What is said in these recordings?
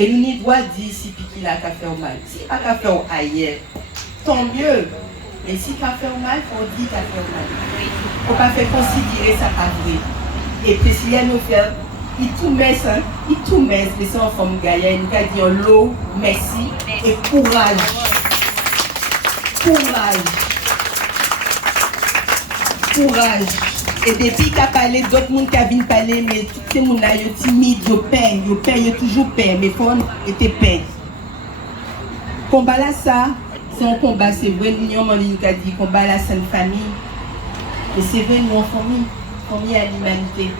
Et nous n'y doit dire si piqué là qu'a fait mal. Si pas qu'a fait ailleurs, tant mieux. Mais si qu'a fait mal, il faut dire qu'a fait mal. Il ne faut pas faire considérer ça pas vrai. Et Priscilla nous fait, il tout met ça, il tout met, mais c'est en forme gaïa, il nous a dit l'eau, merci et courage. Courage. Courage. Et depuis qu'a parlé, d'autres monde qui viennent parler, mais tous ces gens là, ils sont timides, ils peinent, ils toujours peinent, mais il faut être peint. Combat là, ça, c'est un combat, c'est vrai, nous avons dit, combat là, c'est une famille. Mais c'est vrai, nous, en famille à l'humanité.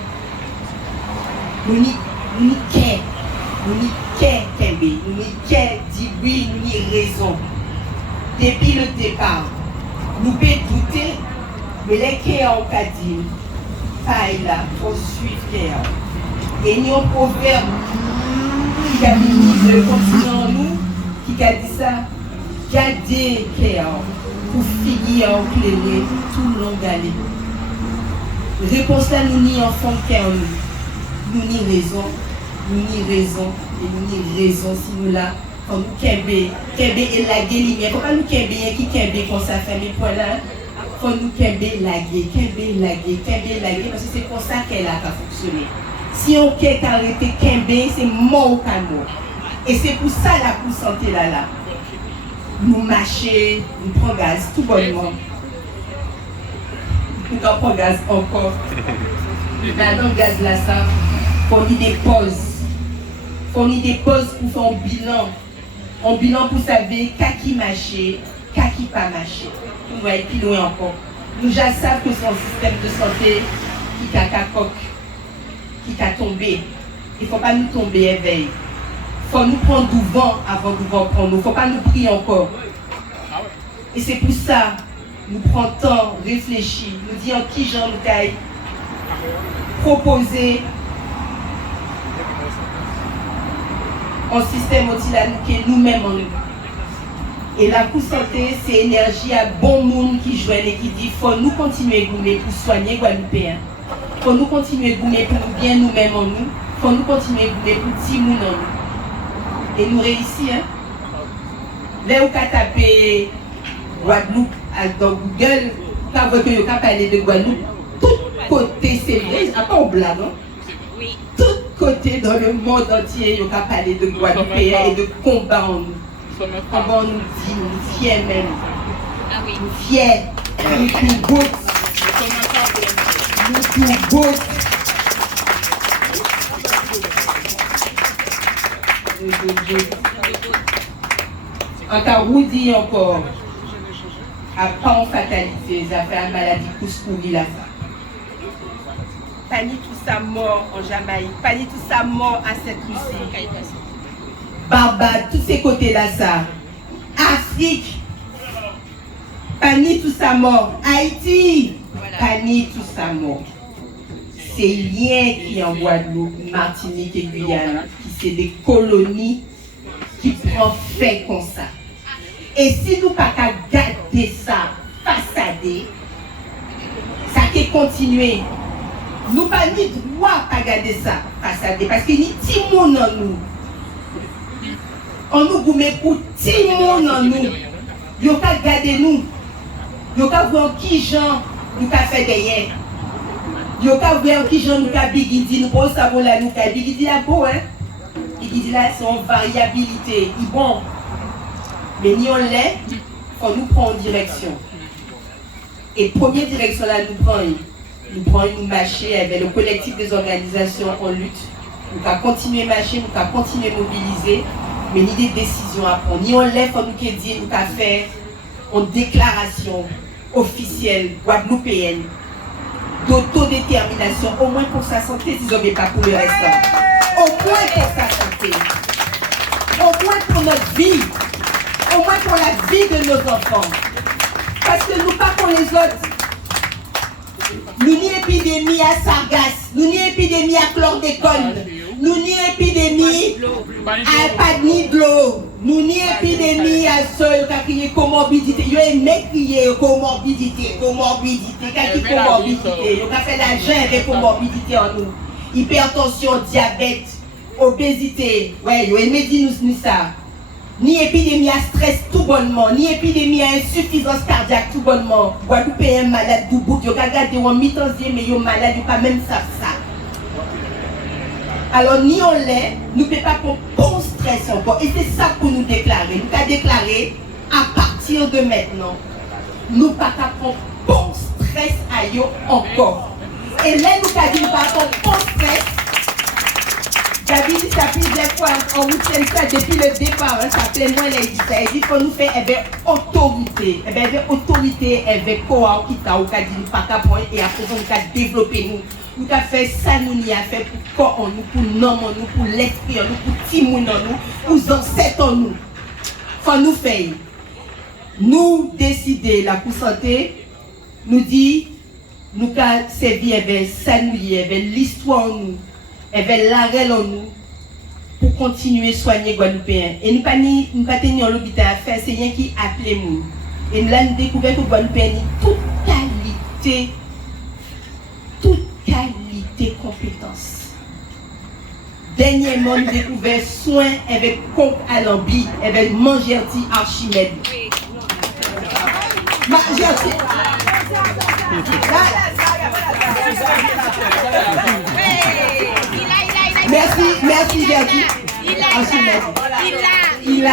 Nous n'y qu'est, nous n'y qu'est, dit oui, nous n'y raison. Depuis le départ, nous pouvons douter, mais les qu'est en Kadim, pareil là, pour suivre qu'est. Et nous, un proverbe qui a mis le continent nous, qui a dit ça, gardez qu'est pour finir en clairer tout le long d'aller. Réponse là, nous n'y enfants qu'est en nous. Nous n'y raison, et nous n'y raison si nous là, quand nous kembe et laguer lumière. Pourquoi nous kembe qui kembe comme ça fait mes points là? Quand nous kembe laguer, parce que c'est pour ça qu'elle a pas fonctionné. Si on quête arrêter kembe, c'est mort au canot. Et c'est pour ça la pour santé là. Nous marcher, nous prenons gaz tout bonnement. Nous prenons gaz encore. Dans le gaz là, ça, fournit des pauses. Fournit des pauses pour faire un bilan. Un bilan pour savoir qui marcher, qui pas marcher. Nous voyons plus loin encore. Nous savons que c'est un système de santé qui a coque, qui a tombé. Il ne faut pas nous tomber éveil. Il faut nous prendre du vent avant de nous prendre. Il ne faut pas nous prier encore. Et c'est pour ça nous prenons le temps, réfléchir, nous disons qui j'en taille, proposer un système qui est nous-mêmes en nous. Et la coup santé, c'est énergie à bon monde qui joue et qui dit faut nous continuer à gommer pour soigner Guadeloupéens. Faut nous continuer à gommer pour nous bien nous-mêmes en nous. Faut nous continuer à gommer pour petit monde en nous. Et nous réussissons. Là où on a tapé Guadeloupe dans Google, quand vous avez parlé de Guadeloupe, tout côté c'est vrai, à part au blague, non? Oui. Tout côté dans le monde entier, on a parlé de Guadeloupéens et de combat en nous. Comment on nous dit, nous fiers même. Ah oui. Nous fiers. Nous tout beaux. Nous tout beaux. Encore, vous dit encore, à pas en fatalité, ça fait une maladie couscouille là. Pas ni tout ça mort en Jamaïque, pas ni tout ça mort à cette Lucie. Barbade, tous ces côtés-là, ça. Afrique, pas ni tout ça mort. Haïti, pas ni tout ça mort. C'est rien qui en Guadeloupe, Martinique et Guyane, qui c'est des colonies qui prennent fait comme ça. Et si nous pas qu'à garder ça, façader, ça qui continuer. Nous pas ni droit à garder ça, façader, parce qu'il y a ni petit monde en nous. On nous gourmet pour tout le monde en nous. Yo ka garder nous. Yo ka voir qui gens nous ka fait derrière. Yo ka voir qui gens nous ka bigidi nous pour savoir là nous ka bigidi là beau hein. Bigidi là c'est en variabilité, il bon. Mais ni on l'est, faut nous prendre en direction. Et première direction là nous prenons nous marcher avec le collectif des organisations en lutte. Nous ka continuer marcher, nous ka continuer mobiliser. Mais ni des décisions à prendre, ni on lève comme nous qui dit, nous avons fait une déclaration officielle guadeloupéenne d'autodétermination, au moins pour sa santé, si vous n'avez pas pour le reste. Au moins pour sa santé, au moins pour notre vie, au moins pour la vie de nos enfants. Parce que nous pas pour les autres. Nous ni épidémie à sargasse, nous ni épidémie à chlordécone. Nous ni épidémie à pas ni de l'eau. Nous ni épidémie à seul qui a crié comorbidité. Yo aimé crier comorbidité. Qui comorbidité. Yo a fait la gêne des comorbidités en nous. Hypertension, diabète, obésité, ouais, yo aimé dire nous ça. Ni épidémie à stress tout bonnement, ni épidémie à insuffisance cardiaque tout bonnement. Guadeloupéen malade du bout, yo regardé en mi-temps mais yo malade, yo pas même ça. Alors ni on l'est, nous ne pouvons pas pour bon stress encore. Et c'est ça pour nous déclarer. Nous avons déclaré à partir de maintenant, nous ne pouvons pas pour bon stress à yo encore. Et là nous avons dit pas pour bon stress. J'avais dit ça plusieurs fois, on vous tient ça depuis le départ, ça plaît moins les dit ça. Il dit qu'on nous fait autorité. Autorité, quoi qui t'a ou qu'a dit pas qu'à point et après on a développé nous. Nous avons fait ça, nous y a fait pour corps, nous, pour nom, nous, pour l'esprit, nous, pour timoun, nous, pour ancêtres, nous. Faut nous faire. Nous décider la pour santé, nous dit, nous avons servi avec ça, nous y avec l'histoire, nous, avec l'arrêt, nous, pour continuer à soigner Guadeloupéens. Et nous ne pas tenir l'hôpital à faire, c'est rien qui appelait nous. Et nous avons découvert que Guadeloupéens toute qualité compétences. Dernièrement, nous avons découvert soin avec Conque Alambi, avec Mangerti Archimède. Mangerti. Merci Gerti. Il a.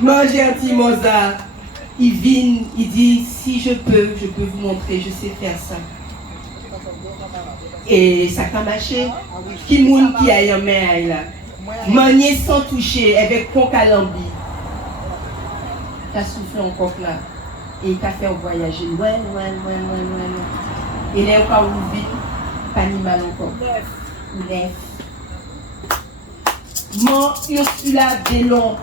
Mangerti Mozart. Il vient, il dit, si je peux vous montrer, je sais faire ça. Et ça a marché. Qui moun qui a une main là. Manier sans toucher, avec Conque Alambi. Tu as soufflé encore là. Et il t'a fait voyager. Ouais. Et là, il a ouvert, pas ni mal encore. Neuf. Mon Ursula Bellon.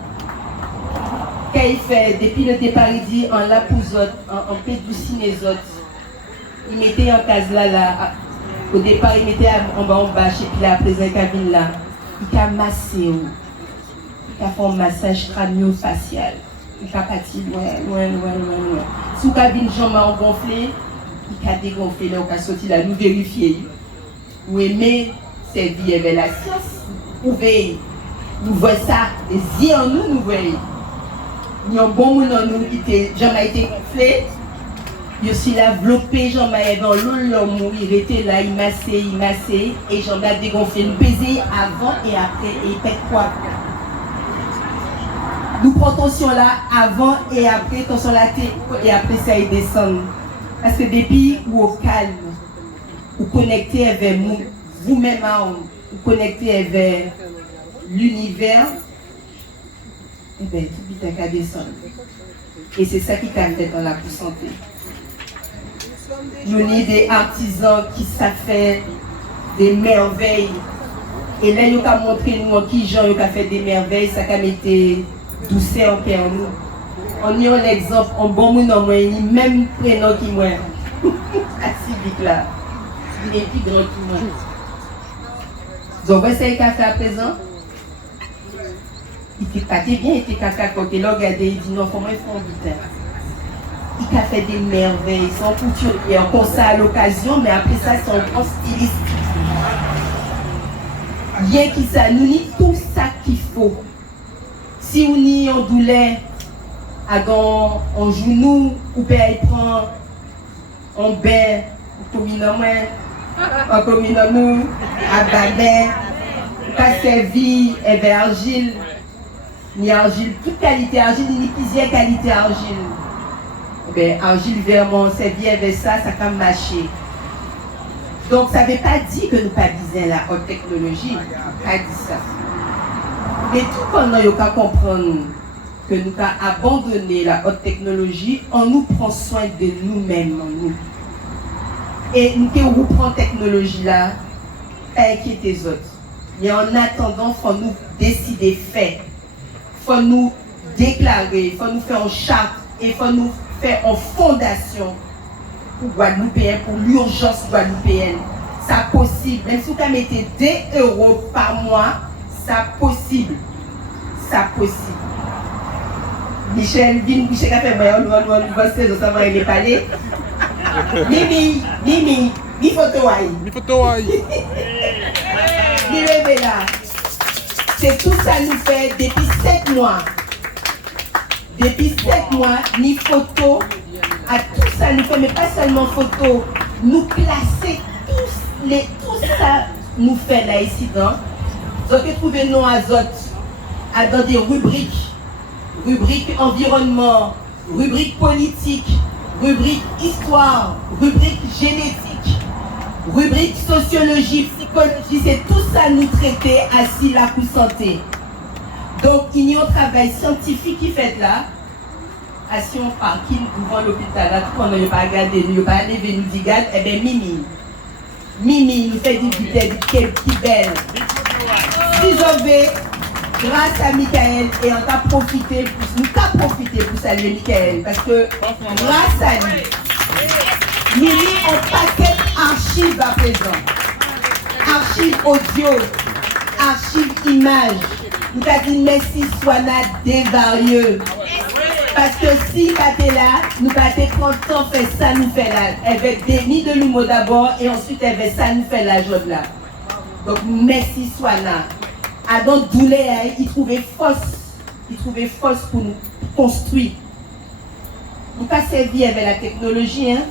Qu'il fait depuis le départ, il dit en la pouzote, en pédoucine les autres. Il mettait en case là. Au départ, il mettait en bas, et puis là, après, il cabine là. Il a massé, il a fait un massage crânio-facial. Il a parti loin. Sous cabine, jambes gonflé, il a dégonflé là, il a sorti là, nous vérifier. Ou aimer cette vie avec la science. Vous voyez, nous voyons ça, et si en nous voyons. Il y a un bon moment nous qui jamais été gonflé. Il aussi développé, j'en ai dans l'eau, il était là, il massait, et j'en ai dégonflé, le baiser avant et après, et il fait quoi? Nous prenons attention là, avant et après, attention là, et après ça, il descend. Parce que depuis, ou au calme, vous connectez avec vous-même, vous connectez avec l'univers. Eh bien, tout vite à descendre. Et c'est ça qui t'a fait dans la santé. Nous avons des artisans qui savent faire des merveilles. Et là, nous avons montré nous qui gens ont fait des merveilles, ça a été douceur en cœur nous. On y a un exemple, un bon moment, même prénom qui moi. Assez vite là. Il est plus grand que moi. Donc, voici ce qu'il a fait à présent. Il était pas bien, il était caca quand il a regardé, il dit non, comment il faut vite. Il a fait des merveilles, sans couturier, comme ça à l'occasion, mais après ça, c'est un grand styliste. Rien qui ça, nous ni tout ça qu'il faut. Si on y en douleur, en genou, ou bien il prend en bain, en communant nous, à Babin, pas servi, et argile. Ni argile, toute qualité argile, ni plusieurs qualités argile. Ben, argile vraiment, c'est bien avec ça quand marché. Donc ça ne veut pas dire que nous pas besoin la haute technologie, pas dit ça. Mais tout pendant nous qu'à comprendre que nous avons abandonné la haute technologie, on nous prend soin de nous-mêmes. Nous. Et nous reprenons la technologie là, pas inquiéter les autres. Mais en attendant, il faut nous décider faire. Il faut nous déclarer, il faut nous faire une charte et il faut nous faire une fondation pour Guadeloupéens, pour l'urgence guadeloupéenne. Ça possible. Même si vous mettez 2 € par mois, ça possible. Ça possible. Michel a fait moi, on va se ça va aller parler. Mimi, mi photo aïe. Mi photo aïe. Mi levé là. C'est tout ça nous fait depuis 7 mois. Depuis 7 mois, ni photo, à tout ça nous fait, mais pas seulement photo, nous classer tout ça nous fait là ici dans. Donc trouver nos azotes dans des rubriques environnement, rubrique politique, rubrique histoire, rubrique génétique, rubrique sociologie, psychologie, c'est tout ça nous traiter assis là pour santé. Donc il y a un travail scientifique qui fait là, assis en parking devant l'hôpital, là tout le monde n'a pas regardé, nous n'a pas levé, nous dit garde, eh bien Mimi nous fait des bouteilles qui belle. Si j'en vais, grâce à Michael, et on t'a profité pour saluer Michael, parce que grâce à lui, Mimi, on paquet archives à présent. Archives audio, archives images. Nous avons dit merci Swana dévarieux. Parce que si tu là, nous avons prendre le temps faire ça, nous fait là. Elle va déni de l'humour d'abord et ensuite elle va ça, nous fait la joie là. Donc merci Swana. Adam Doulé, il trouvait force pour nous construire. Nous pas servi avec la technologie, hein.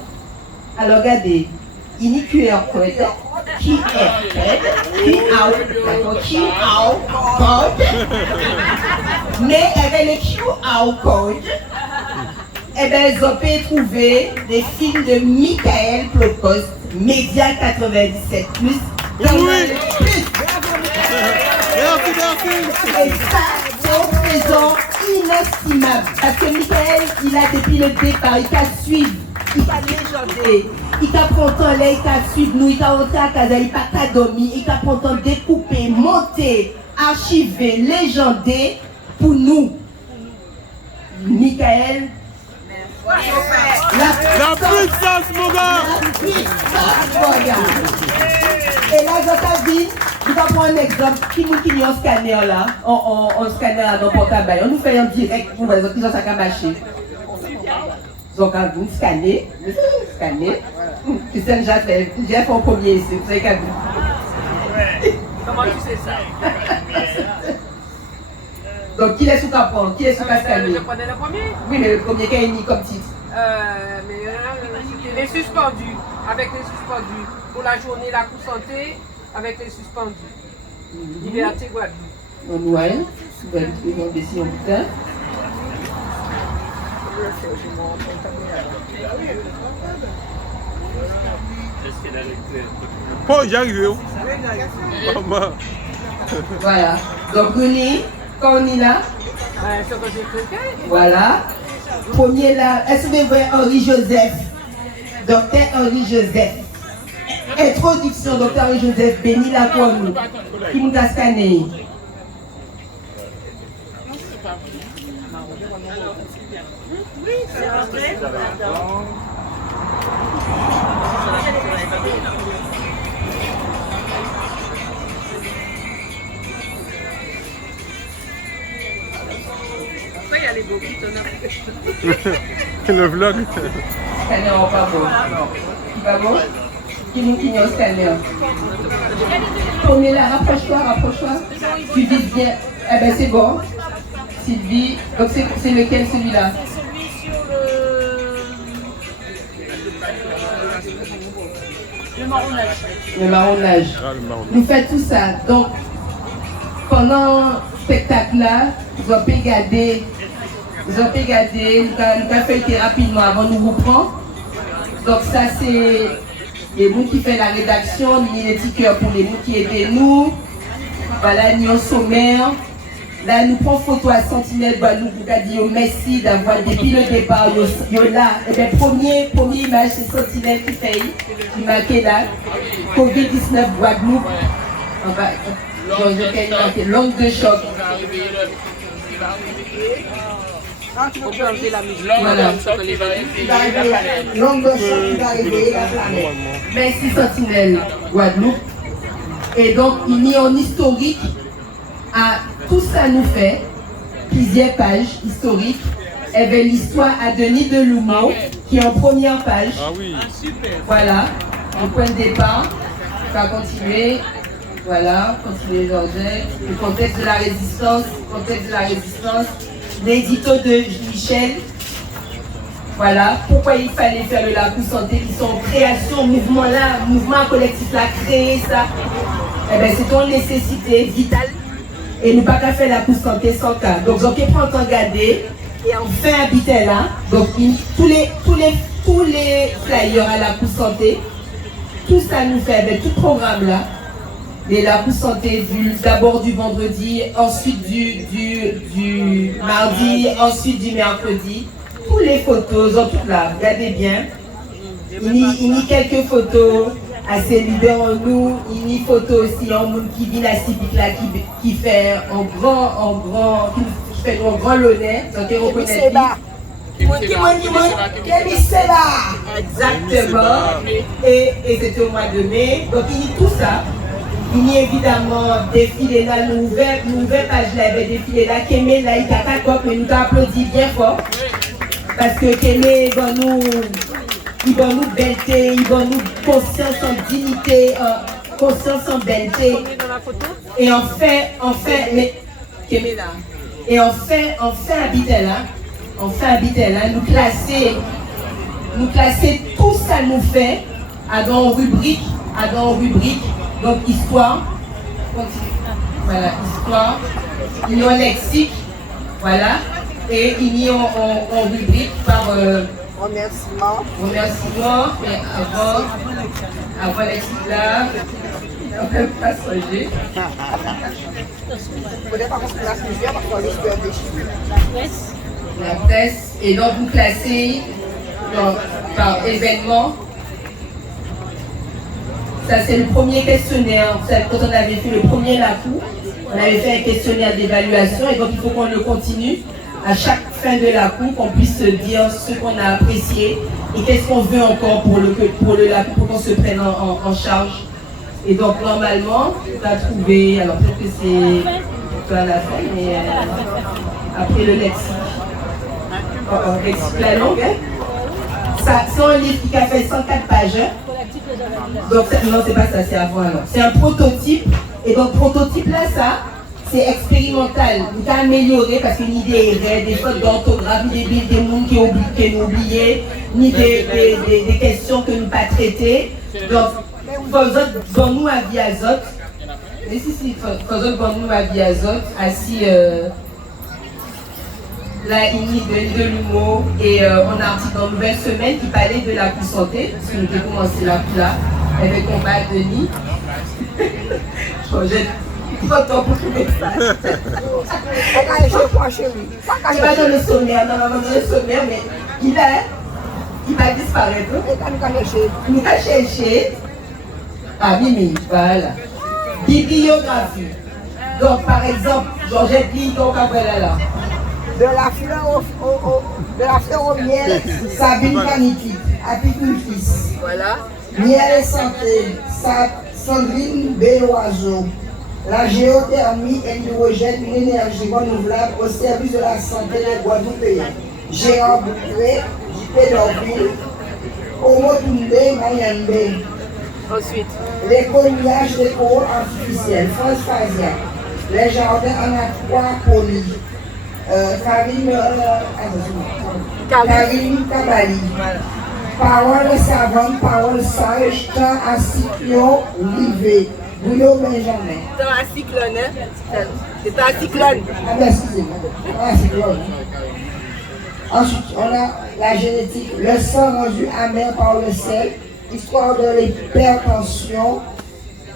Alors regardez, il y a QR code, qui est code, mais avec le QR code, eh bien, ils ont pu trouver des films de Michael Plocost, Média 97+, Oui. plus. Merci. Et ça, c'est un trésor inestimable. Parce que Michael, il a depuis le départ, il t'a suivi, il t'a légendé, il t'a pris temps là, il t'a suivi nous, il t'a rentré à casa, il t'a dormi, il t'a pris temps découper, monter, archiver, légendé pour nous. Michael, La puissance, mon gars. la puissance, mon gars. Et là, dans ta vie, je vais prendre un exemple. Qui nous a un scanner là, on scanner là dans le portable. On nous fait un direct pour les autres qui ont ça marché. Donc, quand vous scannez. Christiane, j'ai fait un premier ici. Vous savez qu'à vous. Comment tu sais ça? Donc, qui est sous capron? Qui est sous scanner? Je prenais le premier. Oui, mais le premier, qu'est-ce qu'il y a comme titre? Les suspendus. Avec les suspendus. Pour la journée, la coup santé, avec les suspendus. Liberté Guadeloupe. On voit, on décide en putain. Oh, j'y arrive. Maman. Voilà. Donc, quand on est là, voilà. Premier là, est-ce que vous voyez Henri Joseph? Docteur Henri Joseph. Introduction, Docteur Henri Joseph, béni la pour nous. Qui nous a scanné? Pourquoi il y a les beaux qui Le vlog. Scanner en pas bon. Pas bon? Qui nous a scanner? Premier là, rapproche-toi. Tu dis bien. Eh bien, c'est bon. Sylvie, donc c'est lequel celui-là? C'est celui sur le marronnage. Le marronnage. Ah, le marron. Nous faisons tout ça. Donc, pendant le spectacle là, ils ont pu garder, nous avons fait rapidement avant de nous reprendre. Donc ça c'est les gens qui font la rédaction, ni les tickets pour les gens qui aident nous. Voilà, nous au sommaire. Là, nous prenons photo à Sentinelle Guadeloupe pour dire merci d'avoir depuis le départ. Yo là, et bien, première image, c'est Sentinelle qui fait, qui marquait là, Covid-19 Guadeloupe. On va, langue de choc. On peut enlever la musique. Voilà. Langue de choc qui va réveiller la planète. Merci Sentinelle Guadeloupe. Et donc, il y a un historique à tout ça nous fait, plusieurs pages historiques. Et bien l'histoire à Denis Deloumeau, qui est en première page. Ah oui. Voilà, le point de départ. On va continuer. Voilà, continuer Georgette. Le contexte de la résistance. L'édito de Michel. Voilà, pourquoi il fallait faire le Lacou Santé, qui sont en création, mouvement collectif là, créer ça. Eh bien, c'est une nécessité vitale. Et nous pas qu'à faire Lacou Santé sans cas. Donc, on prend le temps de garder et enfin habiter là. Donc, tous les flyers à Lacou Santé, tout ça nous fait, avec tout programme là, les Lacou Santé d'abord du vendredi, ensuite du mardi, ensuite du mercredi. Tous les photos sont toutes là, regardez bien. Il y a quelques photos assez libérées en nous. Il y a photos aussi en monde qui vit la civique là, qui fait un grand l'honneur. Donc, on reconnaît. Exactement. Et c'était au mois de mai. Donc, il y a tout ça. Il y a évidemment défilé là, nouvelle page là, avait défilé là, Kémé là, il y a 4 mais nous applaudit bien fort. Parce que Kémé, il va nous belleté, il va nous conscience en dignité, conscience en belleté. Et enfin, mais Kémé là. Et enfin habiter là, nous classer tout ça nous fait à dans rubrique. Donc histoire, voilà, histoire, il y a un lexique, voilà, et il y a en rubrique par remerciement, mais avant lexique là, on ne peut pas songer. La presse, et donc vous classez par événement. Ça, c'est le premier questionnaire. Quand on avait fait le premier Lacou, on avait fait un questionnaire d'évaluation et donc il faut qu'on le continue à chaque fin de Lacou, qu'on puisse dire ce qu'on a apprécié et qu'est-ce qu'on veut encore pour le Lacou, pour qu'on se prenne en charge. Et donc, normalement, on a trouvé, alors peut-être que c'est à la fin, mais après le lexique. Lexique la langue, hein? Ça, c'est un livre qui a fait 104 pages. Hein? Donc, non, c'est pas ça, c'est avant alors. C'est un prototype. Et donc, prototype là, ça, c'est expérimental. Vous pouvez améliorer parce qu'il y a des fautes d'orthographe, ni des mots qui nous oubliés, ni des questions que nous pas traitées. Donc, nous à Viazot. Mais si, nous à Viazot, assis. Là, il y a de l'humour et on a un article dans Nouvelle Semaine qui parlait de Lacou Santé, parce que nous avons commencé là, avec mon combat de Denis. J'ai trop de temps pour trouver ça. Il va dans le sommaire, mais il va disparaître. Nous va chercher. Ah, Mimi, voilà. Bibliographie. Donc, par exemple, Georgette lit donc après là. De la fleur au miel, Sabine Caniti, apicultrice. Voilà. Miel et santé, Sandrine Béloiseau. La géothermie et l'hydrogène, une énergie renouvelable au service de la santé des Guadeloupéens. Gérard Bouclé, JP d'Orville, Omotunde Mayembe. Ensuite. Les cognages des coraux artificiels, France Fazia. Les jardins en aqua polis. Karine Kabali. Parole savante, parole sage, temps à cyclone, Rivet. Bouillot Benjamin. Temps à cyclone, hein? C'est temps à cyclone. Ah ben, excusez-moi. Temps à cyclone. Ensuite, on a la génétique, le sang rendu amer par le sel, histoire de l'hypertension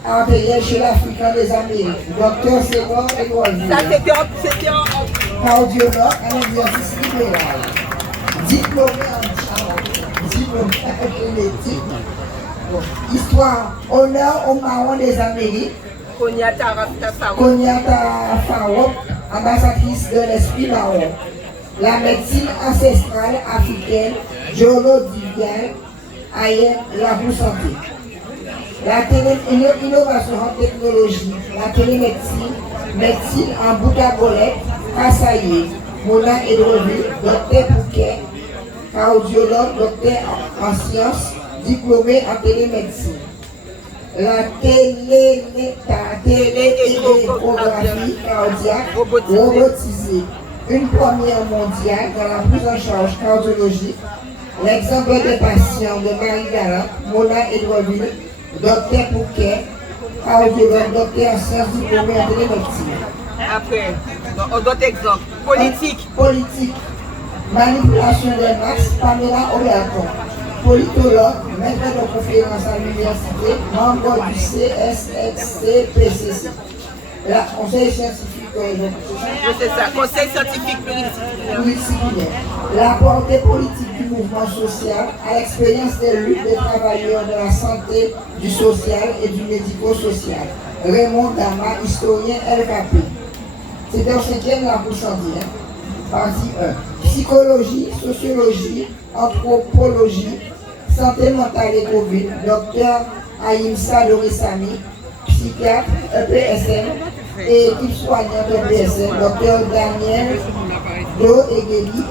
artérielle chez l'Africain des Amériques. Docteur Sébor et Loisir. Ça, c'était en... Cardiologue, un exercice libéral. Diplômé en génétique. Bon. Histoire, honneur aux marrons des Amériques. Konyata Farok, ambassadrice de l'esprit marron. La médecine ancestrale africaine, Jolo Divien, Ayem Lacou Santé. L'innovation en technologie, la télémédecine, médecine en bout à bolette, Kassaye, Mona Edreville, Docteur Bouquet, cardiologue, docteur en sciences, diplômé en télémédecine. La télééchographie cardiaque robotisée, une première mondiale dans la prise en charge cardiologique. L'exemple des patients de Marie Galland, Mona Edouardville, docteur Pouquet, cardiologue, docteur en sciences, diplômé en télémédecine. Après, d'autres exemples. Politique. Politique. Manipulation des masses, Pamela Oberton. Politologue, maître de conférence à l'université, membre du CSXT-PCC. La conseil scientifique, C'est ça, conseil scientifique pluridisciplinaire. La portée politique du mouvement social à l'expérience des luttes des travailleurs de la santé, du social et du médico-social. Raymond Dama, historien LKP. C'était au 5e la Bouchandie, partie 1. Psychologie, sociologie, anthropologie, santé mentale et Covid, docteur Aïmsa Dorissami, psychiatre, EPSM, et équipe soignante EPSM, docteur Daniel Do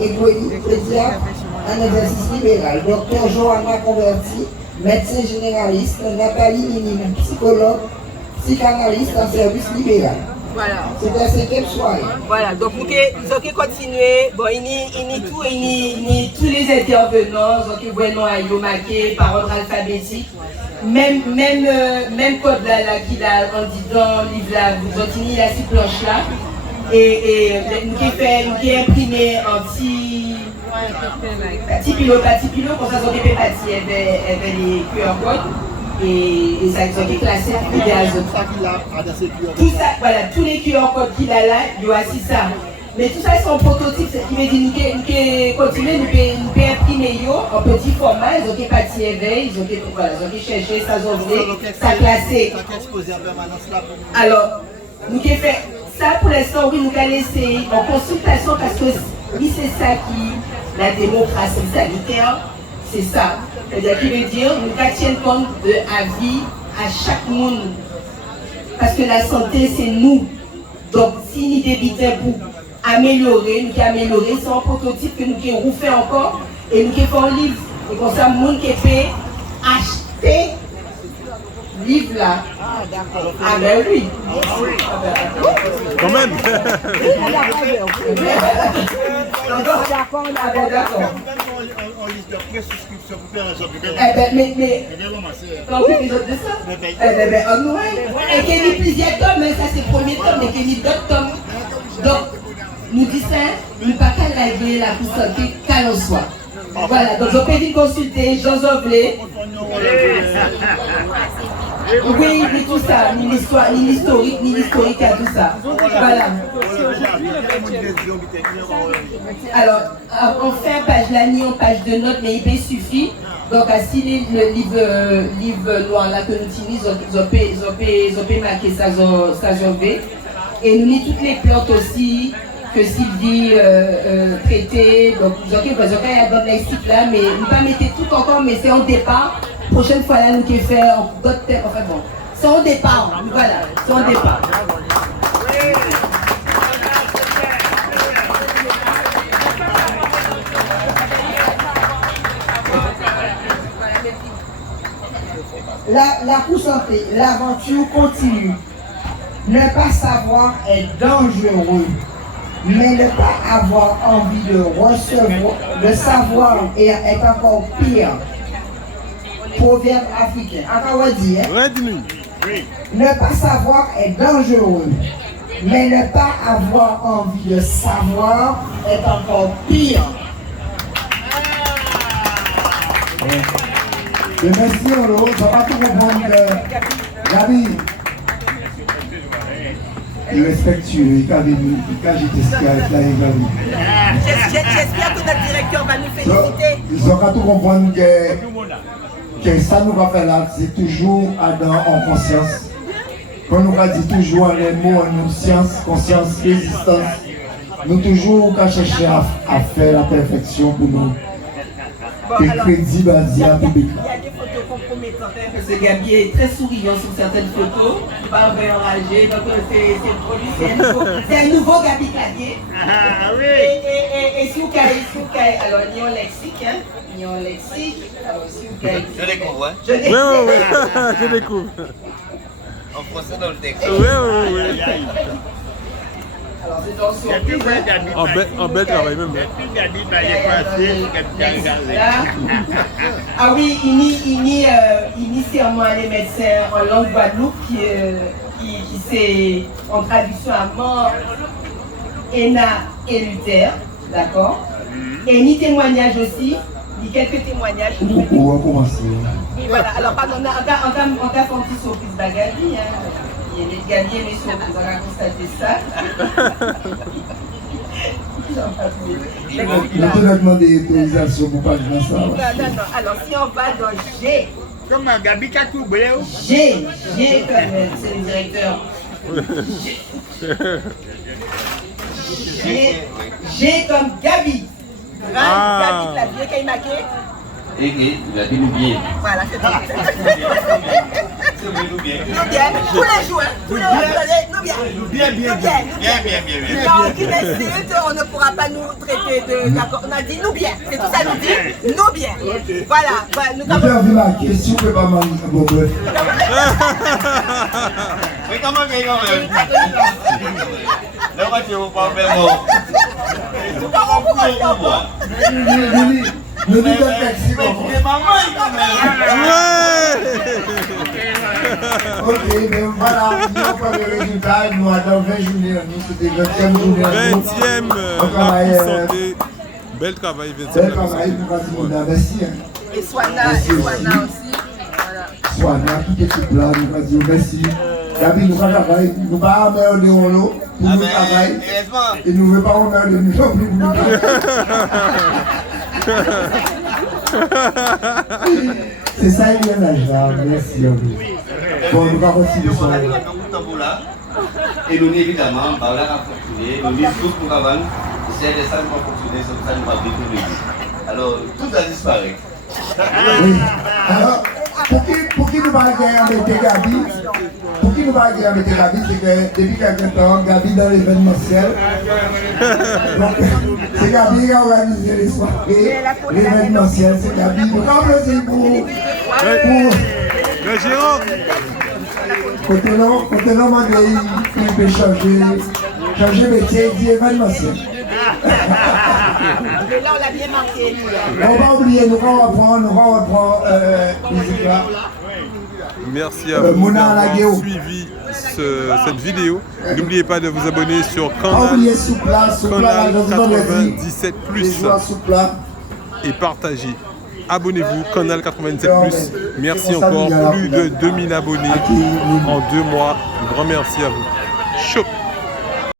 Egweli, pédiatre en exercice libéral, docteur Johanna Converti, médecin généraliste, Nathalie Minine, psychologue, psychanalyste en service libéral. Voilà. C'était la 5e soirée. Voilà, donc vous pouvez continuer. Bon, il y a tous les intervenants, donc vraiment à Yomake, par ordre alphabétique. Même code là qu'il a en disant livre là, vous obtenez la petite planche là. Et nous qui imprimé en petit pilote, comme ça, on peut partir avec les QR codes. Et ça qui est classé tout ça, voilà, tous les QR codes qu'il a là, il y a aussi ça. Mais tout ça, c'est un prototype, ce qui veut dire nous continuer, nous pouvons imprimer en petit format, ils ont parti éveil, ils ont cherché, ça classé. Alors, nous avons fait ça pour l'instant, oui, nous avons laissé en consultation parce que oui, c'est ça qui, la démocratie sanitaire, c'est ça. C'est-à-dire qui veut dire nous tiennent compte de l'avis à chaque monde. Parce que la santé, c'est nous. Donc, si nous débitons pour améliorer, nous qui améliorer, c'est un prototype que nous qui refait encore et nous qui faisons un livre. Et comme ça, le monde qui peut acheter le livre là. Ah, d'accord. Ah, ben oui. Quand même. D'accord. Mais quand vous faites de ça, et qu'il y a plusieurs tomes, mais ça c'est le premier tome, mais qu'il y a d'autres tomes. Donc, nous disons ça, nous ne pas qu'à la gueule, la santé, qu'à l'on soit. Voilà, donc je peux dire consulter Jean Zoblé. Oui, tout ça, ni l'historique à tout ça. Voilà. Alors, on fait page là, ni en page de notes, mais il suffit. Donc, si le livre noir là que nous utilisons, ils ont marqué ça, et nous lisons toutes les plantes aussi que Sylvie traitait. Donc, il y a dans les sites là, mais nous pas mettre tout encore, mais c'est en départ. Prochaine fois là, nous qui faire d'autres thèmes. Enfin bon, c'est en départ. Voilà, c'est en départ. La santé, l'aventure continue. Ne pas savoir est dangereux, mais ne pas avoir envie de recevoir, de savoir est encore pire. Proverbe africain. Encore dire. Ne pas savoir est dangereux, mais ne pas avoir envie de savoir est encore pire. Merci, on va pas tout comprendre. Gabi, il respecte tu, il t'a venu, il t'a jeté ce qu'il a Gabi. J'espère que notre directeur va nous féliciter. Ils ont qu'à tout comprendre que ça nous va faire là, c'est toujours en conscience. Quand nous va dire toujours les mots en science, conscience, résistance, nous toujours qu'à chercher à faire la perfection pour nous. Et crédible à dire public. Il y a des photos compromettant. Parce que Gabi est très souriant sur certaines photos, pas un peu enragé, donc c'est le produit, c'est un nouveau Gabi Clavier. Ah oui. Et si vous caillez, alors ni en lexique, hein, ni en lexique, alors si vous caillez. Je découvre, hein. Je Oui, découvre. oui, oui. Je découvre. En français dans le texte. Oui, oui, oui. Alors c'est dans surprise, hein. En bel travail même. Ah oui, initialement les médecins en langue Guadeloupe qui c'est en traduction à mort, ENA et Luther, d'accord? Et ni témoignage aussi, ni quelques témoignages. Ou on commence. Et voilà, alors pardon, on a fait un petit surprise Gabi, hein. Il y a des Gabi et mes surprises, on a constaté ça. Je te demande des autorisations pour pas jouer ça. Non. Alors si on va dans G. Comment Gabi Katoublé? G comme c'est le directeur. G comme Gabi. Gabi Clavier, qui est marqué. Et il a dit nous bien. Voilà, c'est tout. C'est nous bien. Nous bien, tous les jours, tous les jours, nous bien. Bien, bien, Bien. Non, aucune insulte, on ne pourra pas nous traiter de. D'accord, on a dit nous bien, c'est tout ça nous dit, nous bien. Voilà, nous Je vais vu la question que pas mal de bon bref. Mais comment bien quand même? Là, tu vas pas faire mort. Tu vas pas faire mort. Nous disons taxi. Mais maman, quand même. Ok, mais voilà, nous avons pas le résultat. Nous avons 20 journées. Nous, c'était 20e journée. 20e, la santé. Bel travail, 20e. Bel travail, nous allons dire merci. Et Swana aussi. Voilà. Swana, toute équipe là, nous allons dire merci. Gabi, nous allons travailler. Nous ne allons pas emmerder pour nous travailler. Et nous ne voulons pas emmerder nous non plus. C'est ça, il y a l'âge là. Merci à vous. Bon, nous allons continuer sur la et nous, évidemment, on va fonctionner. Nous disons tous pour avant, c'est des salles qui vont fonctionner, c'est ça nous va bien tout. Alors, tout a disparu. Oui. Alors, pour qui nous parlons avec Gabi, c'est que depuis quelque temps, Gabi dans l'événementiel. Donc, c'est Gabi qui a organisé les soirées, l'événementiel, c'est Gabi. Donc, on peut dire pour Le Gérard. côté non, il peut changer métier, dit événementiel. Mais là, on l'a bien marqué. On va oublier, nous allons reprendre musique là. Merci à vous d'avoir suivi cette vidéo. N'oubliez pas de vous abonner sur Canal 97 Plus et partagez. Abonnez-vous, Canal 97 Plus. Merci encore, plus de 2000 abonnés en 2 mois. Un grand merci à vous. Chaud.